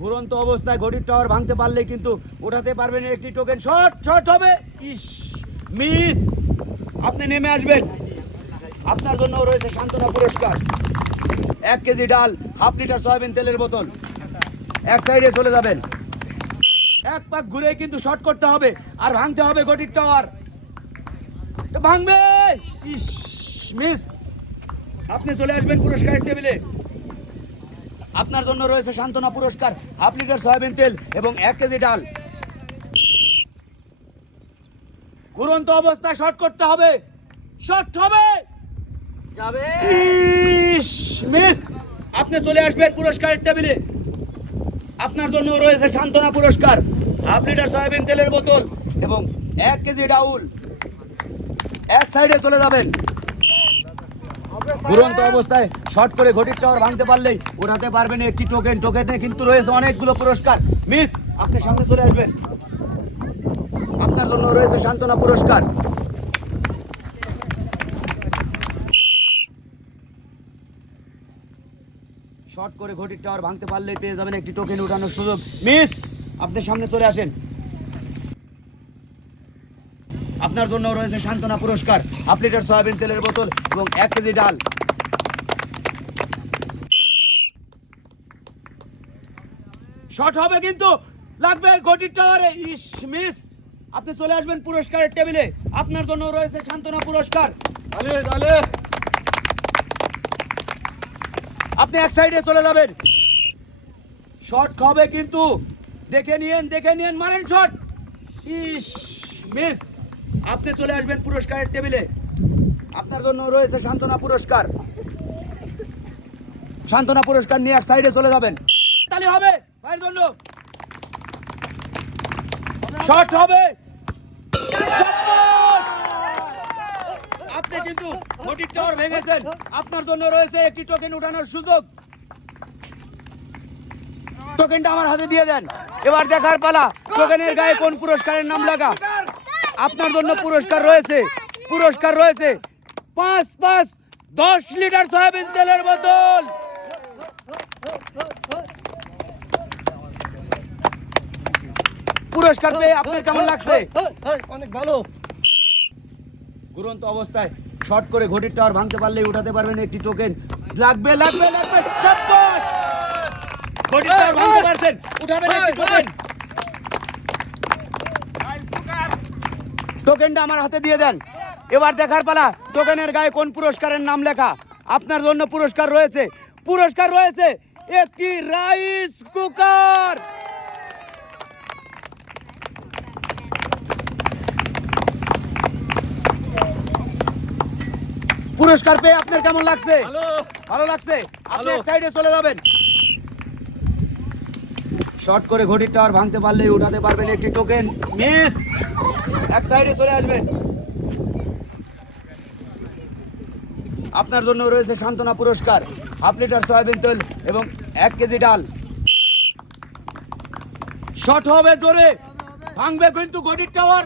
ঘুরন্ত অবস্থায় ঘড়ির টাওয়ার ভাঙতে পারলে কিন্তু ওঠাতে পারবেন একটি টোকেন শর্ট শর্ট হবে। ইস, মিস। আপনি নেমে আসবেন। আপনার জন্য রয়েছে সান্ত্বনা পুরস্কার। এক কেজি ডাল, হাফ লিটার সয়াবিন তেলের বোতল। এক সাইডে চলে যাবেন। এক পাক ঘুরে কিন্তু শর্ট করতে হবে। আর ভাঙতে হবে ঘটির টাওয়ার। ভাঙবে। ইস, মিস। আপনি চলে আসবেন পুরস্কারের টেবিলে। আপনার জন্য রয়েছে সান্ত্বনা পুরস্কার হাফ লিটার সয়াবিন তেল এবং এক কেজি ডাল। ঘুরন্ত অবস্থায় শর্ট করতে হবে। শর্ট হবে! যাবে। মিস আপনি চলে আসবেন পুরস্কারের টেবিলে। আপনার জন্য রয়েছে সান্ত্বনা পুরস্কার হাফ লিটার সয়াবিন তেলের বোতল এবং এক কেজি ডাউল। এক সাইডে চলে যাবেন। ঘুরন্ত অবস্থায় শর্ট করে ঘটির টাওয়ার ভাঙতে পারলেই ওঠাতে পারবেন একটি টোকেন টোকেনে কিন্তু রয়েছে অনেকগুলো পুরস্কার। মিস, আপনি সামনে চলে আসবেন। আপনার জন্য রয়েছে সান্ত্বনা পুরস্কার। শর্ট করে ঘটির টাওয়ার ভাঙতে পারলেই পেয়ে যাবেন একটি টোকেন উঠানোর সুযোগ। মিস, আপনি সামনে চলে আসেন। আপনার জন্য রয়েছে সান্ত্বনা পুরস্কার। হাফ লিটার সয়াবিন তেলের বোতল এবং এক কেজি ডাল। শর্ট হবে কিন্তু। লাগবে ঘটির টাওয়ারে। ইস মিস। আপনি চলে আসবেন পুরস্কারের টেবিলে। আপনার জন্য রয়েছে সান্ত্বনা পুরস্কার। আপনি এক সাইডে চলে যাবেন। শর্ট খাবে কিন্তু। দেখে নিয়েন দেখে নিয়েন। মারেন শট। ইস মিস। আপনি চলে আসবেন পুরস্কারের টেবিলে। আপনার জন্য রয়েছে সান্ত্বনা পুরস্কার। সান্ত্বনা পুরস্কার নিয়ে এক সাইডে চলে যাবেন। তাহলে হবে, ভাইয়ের জন্য। শর্ট হবে। আপনি কিন্তু ঘটির টাওয়ার ভেঙেছেন। আপনার জন্য রয়েছে একটি টোকেন উঠানোর সুযোগ। টোকেনটা আমার হাতে দিয়ে দেন। এবার দেখার পালা। টোকেনের গায়ে কোন পুরস্কারের নাম লেখা আপনার জন্য পুরস্কার রয়েছে পুরস্কার রয়েছে। পাঁচ পাঁচ, দশ লিটার সয়াবিন তেলের বোতল। পুরস্কার পেয়ে আপনার কেমন লাগছে? অনেক ভালো। ঘুরন্ত অবস্থায় শর্ট করে ঘটির টাওয়ার ভাঙতে পারলেই উঠাতে পারবেন একটি টোকেন। লাগবে লাগবে লাগবে ঘটির টাওয়ার ভাঙতে পারছেন, উঠাবেন একটি টোকেন। টোকেনটা আমার হাতে দিয়ে দেন। এবার দেখার পালা টোকেনের গায়ে কোন পুরস্কারের নাম লেখা? আপনার জন্য পুরস্কার রয়েছে। পুরস্কার রয়েছে একটি রাইস কুকার। পুরস্কার পেয়ে আপনার কেমন লাগছে? ভালো। লাগছে? আপনি সাইডে চলে যাবেন। শর্ট করে ঘটির টাওয়ার ভাঙতে পারলেই উঠাতে পারবেন একটি টোকেন মিস এক সাইডে চলে আসবেন। আপনার জন্য রয়েছে সান্ত্বনা পুরস্কার। হাফ লিটার সয়াবিন তেল এবং এক কেজি ডাল। শর্ট হবে, জোরে। ভাঙবে কিন্তু ঘটির টাওয়ার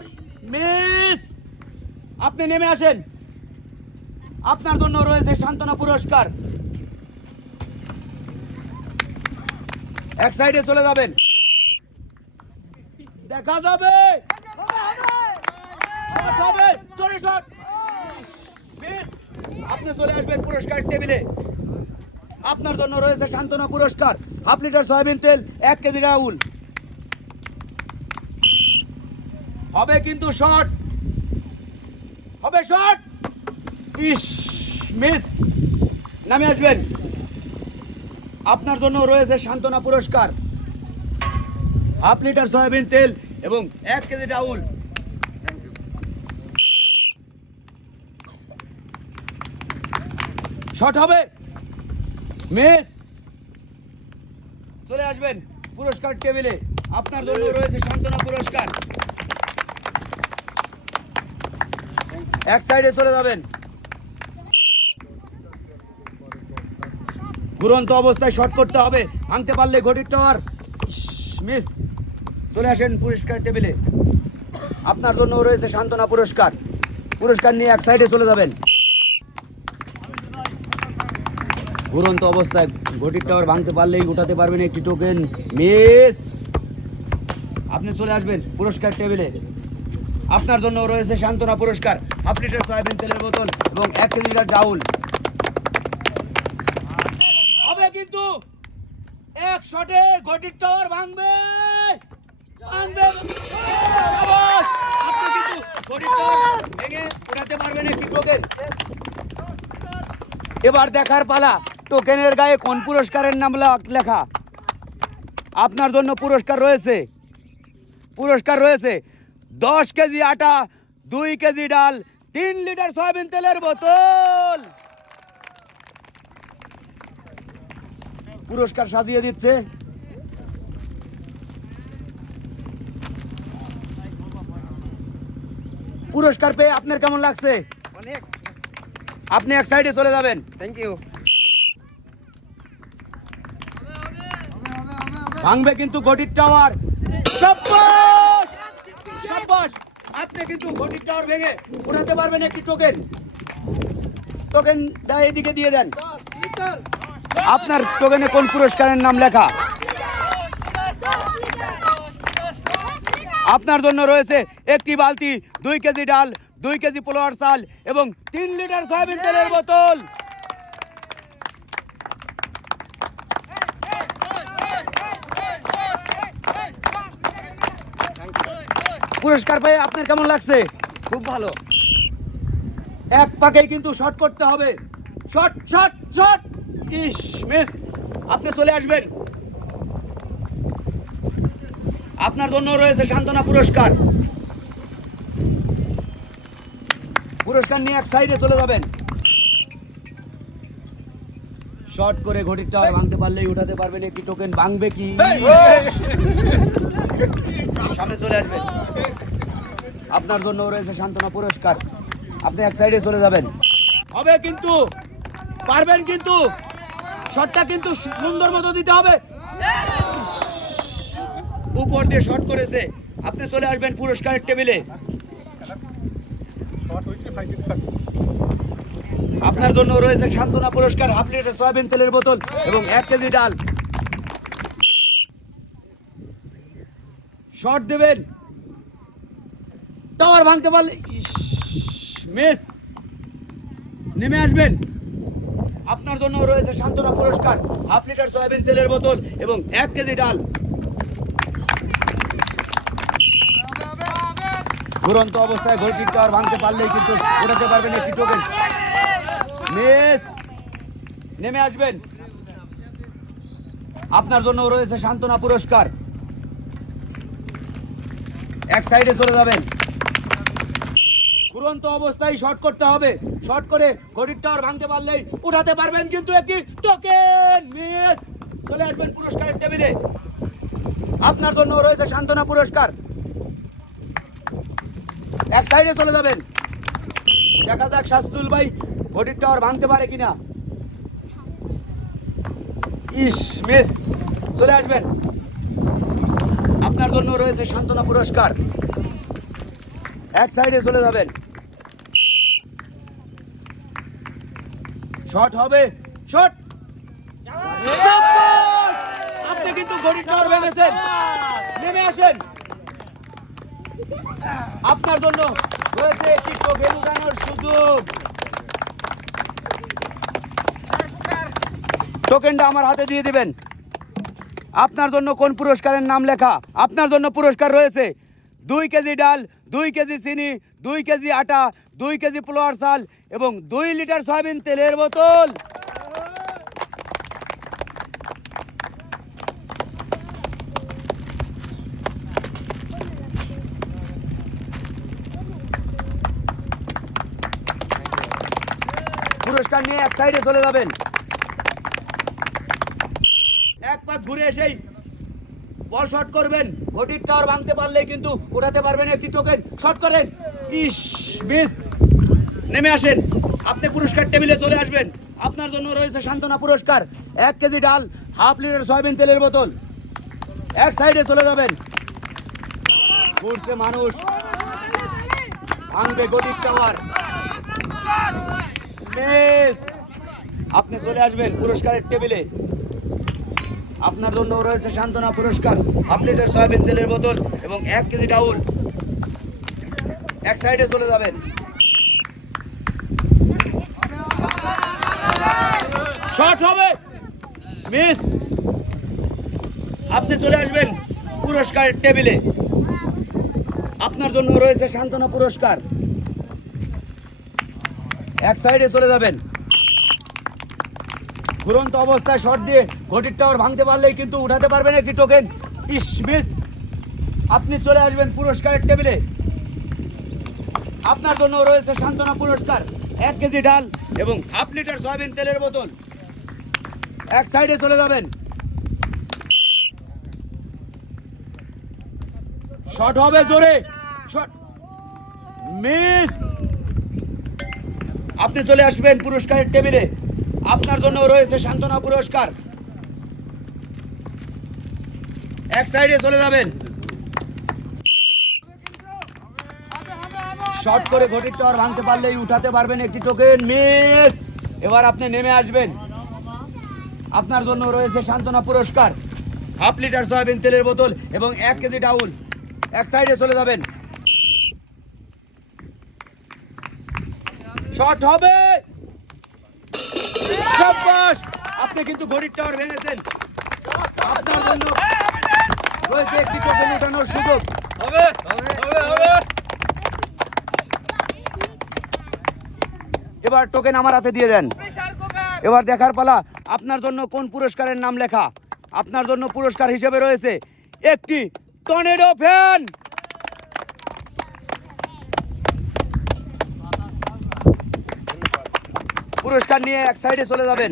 মিস আপনি নেমে আসেন। আপনার জন্য রয়েছে সান্ত্বনা পুরস্কার। এক সাইডে চলে যাবেন। দেখা যাবে। আপনি চলে আসবেন পুরস্কার টেবিলে। আপনার জন্য রয়েছে সান্ত্বনা পুরস্কার। হাফ লিটার সয়াবিন তেল, এক কেজি ডাউল। হবে কিন্তু শট। হবে শট। ইস, মিস। নামে আসবেন। আপনার জন্য রয়েছে সান্ত্বনা পুরস্কার। হাফ লিটার সয়াবিন তেল এবং এক কেজি ডাউল। শট হবে। মিস, চলে আসবেন পুরস্কার টেবিলে। আপনার জন্য রয়েছে সান্ত্বনা পুরস্কার। এক সাইডে চলে যাবেন। ঘুরন্ত অবস্থায় শর্ট করতে হবে। ভাঙতে পারলে ঘটির টাওয়ার মিস চলে আসেন পুরস্কার টেবিলে। আপনার জন্য রয়েছে সান্ত্বনা পুরস্কার। পুরস্কার নিয়ে এক সাইডে চলে যাবেন। ঘুরন্ত অবস্থায় ঘটির টাওয়ার ভাঙতে পারলেই উঠাতে পারবেন একটি টোকেন মিস আপনি চলে আসবেন পুরস্কার টেবিলে। আপনার জন্য রয়েছে সান্ত্বনা পুরস্কার। হাফ লিটার সয়াবিন তেলের বোতল এবং এক লিটার ডাউল হবে কিন্তু এক শটে ঘটির টাওয়ার ভাঙবে। ভাঙবে। আপনি কিন্তু ঘটির টাওয়ার ভেঙে উঠাতে পারবেন একটি টোকেন এবার দেখার পালা। টোকেনের গায়ে কোন পুরস্কারের নাম লেখা? আপনার জন্য পুরস্কার রয়েছে। পুরস্কার রয়েছে। দশ কেজি আটা দুই কেজি ডাল তিন লিটার সয়াবিন তেলের বোতল। পুরস্কার সাজিয়ে দিচ্ছে। পুরস্কার পেয়ে আপনার কেমন লাগছে? অনেক। আপনি এক সাইডে চলে যাবেন। থ্যাংক ইউ ভাঙবে কিন্তু ঘটির টাওয়ার! আপনি কিন্তু ঘটির টাওয়ার ভেঙে উঠাতে পারবেন একটি টোকেন টোকেনটা এদিকে দিয়ে দেন। আপনার টোকেনে কোন পুরস্কারের নাম লেখা? আপনার জন্য রয়েছে একটি বালতি দুই কেজি ডাল দুই কেজি পোলোয়ার চাল এবং তিন লিটার সয়াবিন তেলের বোতল। পুরস্কার পেয়ে আপনার কেমন লাগছে? খুব ভালো। এক পাকেই কিন্তু শট করতে হবে। Shot shot shot! ইস মিস আপনি চলে আসবেন। আপনার জন্য রয়েছে সান্ত্বনা পুরস্কার। পুরস্কার নিয়ে এক সাইডে চলে যাবেন। শর্ট করে ঘটির টাওয়ার ভাঙতে পারলেই উঠাতে পারবেন একটি টোকেন ভাঙবে কি? সামনে চলে আসবেন। আপনার জন্য রয়েছে সান্ত্বনা পুরস্কার। আপনি এক সাইডে চলে যাবেন। হবে কিন্তু পারবেন কিন্তু। শটটা কিন্তু সুন্দর মতো দিতে হবে। উপর দিয়ে শট করেছে। আপনি চলে আসবেন পুরস্কারের টেবিলে। আপনার জন্য রয়েছে সান্ত্বনা পুরস্কার, হাফ লিটার সয়াবিন তেলের বোতল এবং এক কেজি ডাল। শট দেবেন। টাওয়ার ভাঙতে পারলে মিস। নেমে আসবেন। আপনার জন্য রয়েছে সান্ত্বনা পুরস্কার। হাফ লিটার সয়াবিন তেলের বোতল এবং এক কেজি ডাল। দুরন্ত অবস্থায় ঘড়িটির টাওয়ার ভাঙতে পারলেই কিন্তু উঠাতে পারবেন একটি টোকেন। মিস, নেমে আসবেন। আপনার জন্য রয়েছে সান্ত্বনা পুরস্কার। এক সাইডে চলে যাবেন। ঘুরন্ত অবস্থায় শর্ট করতে হবে। শর্ট করে ঘড়ির টাওয়ার ভাঙতে পারলেই উঠাতে পারবেন কিন্তু একটি টোকেন মিস চলে আসবেন পুরস্কারের টেবিলে। আপনার জন্য রয়েছে সান্ত্বনা পুরস্কার। এক সাইডে চলে যাবেন। দেখা যাক শাস্তুল ভাই ঘড়ির টাওয়ার ভাঙতে পারে কিনা। ইস মিস চলে আসবেন। আপনার জন্য রয়েছে সান্ত্বনা পুরস্কার। এক সাইডে চলে যাবেন। শট হবে। শট আপনি কিন্তু ঘড়ির টাওয়ার ভেঙেছেন নেমে আসেন। আপনার জন্য রয়েছে একটি টোকেন উঠানোর সুযোগ। টোকেনটা আমার হাতে দিয়ে দিবেন। আপনার জন্য কোন পুরস্কারের নাম লেখা? আপনার জন্য পুরস্কার রয়েছে। দুই কেজি ডাল, দুই কেজি চিনি, দুই কেজি আটা, দুই কেজি পোলোয়ার চাল এবং দুই লিটার সয়াবিন তেলের বোতল। পুরস্কার নিয়ে এক সাইডে চলে যাবেন। এক পাক ঘুরে এসেই বল শট করবেন। ঘটির টাওয়ার ভাঙতে পারলেই কিন্তু উঠাতে পারবেন একটি টোকেন শট করেন। ইস মিস নেমে আসেন। আপনি পুরস্কার টেবিলে চলে আসবেন। আপনার জন্য রয়েছে সান্ত্বনা পুরস্কার। এক কেজি ডাল, হাফ লিটার সয়াবিন তেলের বোতল। এক সাইডে চলে যাবেন। ঘুরছে মানুষ। ভাঙবে গতির টাওয়ার। আপনি চলে আসবেন পুরস্কারের টেবিলে। আপনার জন্য রয়েছে সান্ত্বনা পুরস্কার। হাফ লিটার সয়াবিন তেলের বোতল এবং এক কেজি ডাউল। এক সাইডে চলে যাবেন। শর্ট হবে। মিস, আপনি চলে আসবেন পুরস্কারের টেবিলে। আপনার জন্য রয়েছে সান্ত্বনা পুরস্কার। এক সাইডে চলে যাবেন। ঘুরন্ত অবস্থায় শর্ট দিয়ে ঘটির টাওয়ার ভাঙতে পারলেই কিন্তু উঠাতে পারবেন একটি টোকেন ইস, মিস, আপনি চলে আসবেন পুরস্কারের টেবিলে। আপনার জন্য রয়েছে সান্ত্বনা পুরস্কার। এক কেজি ডাল এবং হাফ লিটার সয়াবিন তেলের বোতল। এক সাইডে চলে যাবেন। শট হবে জোরে। মিস। আপনি চলে আসবেন পুরস্কারের টেবিলে। আপনার জন্য রয়েছে সান্ত্বনা পুরস্কার। এক সাইডে চলে যাবেন। শর্ট করে ঘটির টাওয়ার ভাঙতে পারলেই উঠাতে পারবেন একটি টোকেন মিস। এবার আপনি নেমে আসবেন। আপনার জন্য রয়েছে সান্ত্বনা পুরস্কার। হাফ লিটার সয়াবিন তেলের বোতল এবং এক কেজি ডাউল। এক সাইডে চলে যাবেন। শট হবে। আপনি কিন্তু ঘড়ির টাওয়ার ভেঙেছেন। আপনার জন্য রয়েছে একটি টোকেন উঠানোর সুযোগ। হবে হবে হবে এবার টোকেন আমার হাতে দিয়ে দেন। এবার দেখার পালা আপনার জন্য কোন পুরস্কারের নাম লেখা? আপনার জন্য পুরস্কার হিসেবে রয়েছে একটি টর্নেডো ফ্যান। পুরস্কার নিয়ে এক সাইডে চলে যাবেন।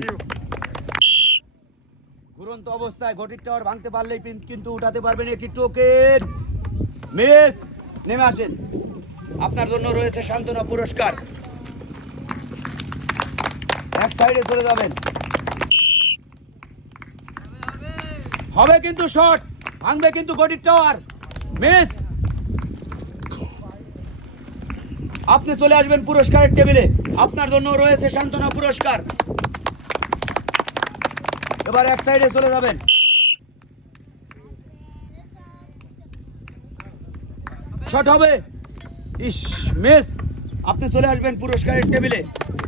ঘুরন্ত অবস্থায় ঘটির টাওয়ার ভাঙতে পারলেই কিন্তু উঠাতে পারবেন একটি টোকেন মিস, নেমে আসেন। আপনার জন্য রয়েছে সান্ত্বনা পুরস্কার। এক সাইডে চলে যাবেন। হবে কিন্তু শট, ভাঙবে কিন্তু গটির টাওয়ার মিস আপনি চলে আসবেন পুরস্কারের টেবিলে। আপনার জন্য রয়েছে সান্ত্বনা পুরস্কার। এবার এক সাইডে চলে যাবেন। শট হবে। ইস মিস আপনি চলে আসবেন পুরস্কারের টেবিলে।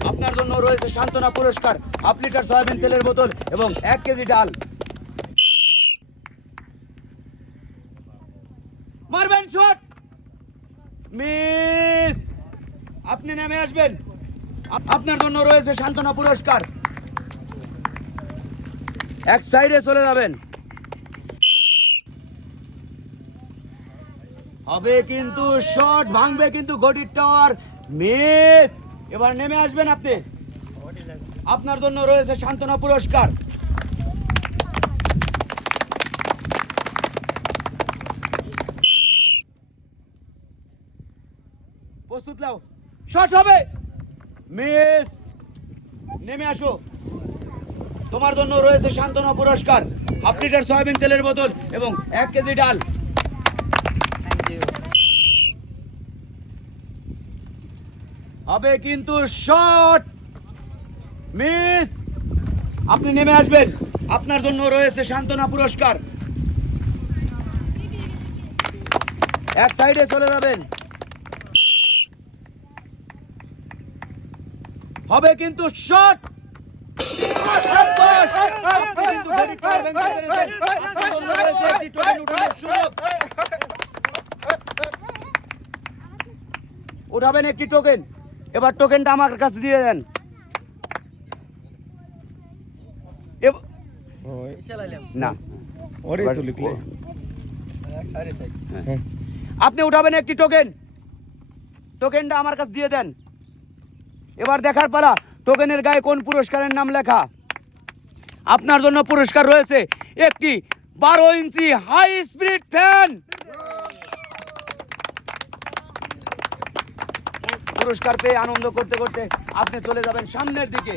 আপনার জন্য রয়েছে সান্ত্বনা পুরস্কার। হাফ লিটার সয়াবিন তেলের বোতল এবং এক কেজি ডাল। মারবেন, শট! মিস! আপনি নেমে আসবেন। আপনার জন্য রয়েছে সান্ত্বনা পুরস্কার। এক সাইডে চলে যাবেন। হবে কিন্তু শট, ভাঙবে কিন্তু ঘটির টাওয়ার। মিস! এবার নেমে আসবেন আপনি। আপনার জন্য রয়েছে সান্ত্বনা পুরস্কার। প্রস্তুত নাও। শট হবে। মিস, নেমে আসো। তোমার জন্য রয়েছে সান্ত্বনা পুরস্কার। হাফ লিটার সয়াবিন তেলের বোতল এবং এক কেজি ডাল। হবে কিন্তু শট। মিস, আপনি নেমে আসবেন। আপনার জন্য রয়েছে সান্ত্বনা পুরস্কার। এক সাইডে চলে যাবেন। হবে কিন্তু শট। উঠাবেন একটি টোকেন এবার টোকেনটা আমার কাছে দিয়ে দেন। না। থাক আপনি উঠাবেন একটি টোকেন টোকেনটা আমার কাছে দিয়ে দেন। এবার দেখার পালা। টোকেনের গায়ে কোন পুরস্কারের নাম লেখা? আপনার জন্য পুরস্কার রয়েছে একটি বারো ইঞ্চি হাই স্পিড ফ্যান পুরস্কার পেয়ে আনন্দ করতে করতে আপনি চলে যাবেন সামনের দিকে।